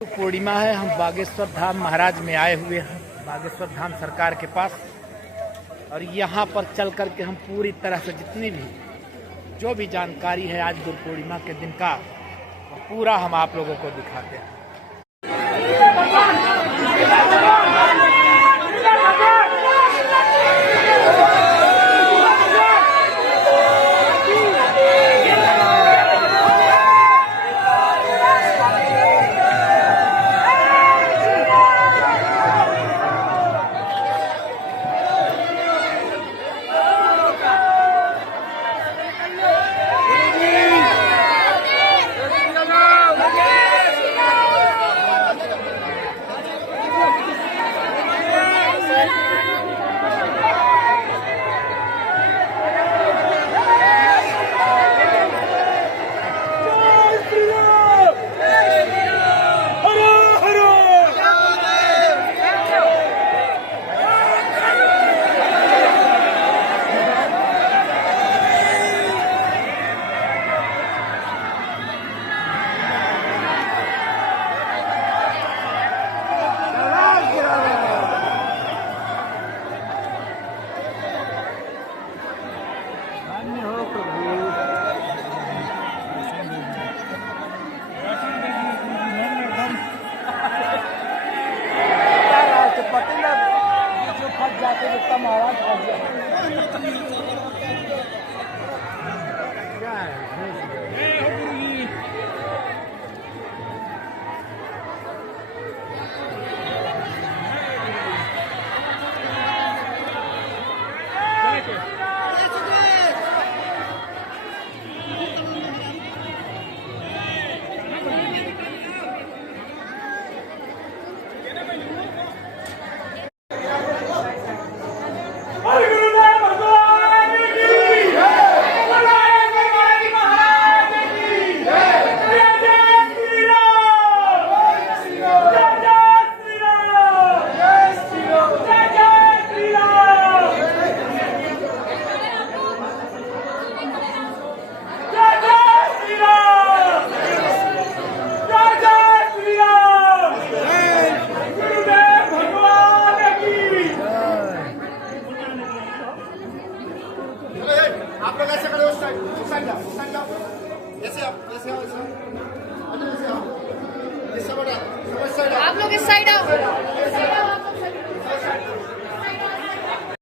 पूर्णिमा है। हम बागेश्वर धाम महाराज में आए हुए हैं, बागेश्वर धाम सरकार के पास। और यहाँ पर चल कर के हम पूरी तरह से जितनी भी जो भी जानकारी है आज गुरु पूर्णिमा के दिन का पूरा हम आप लोगों को दिखाते हैं। आप लोग ऐसे खड़े हो, साइड जाओ, ऐसे आप, ऐसे आओ, ऐसे आओ, इस साइड आओ, आप लोग इस साइड आओ।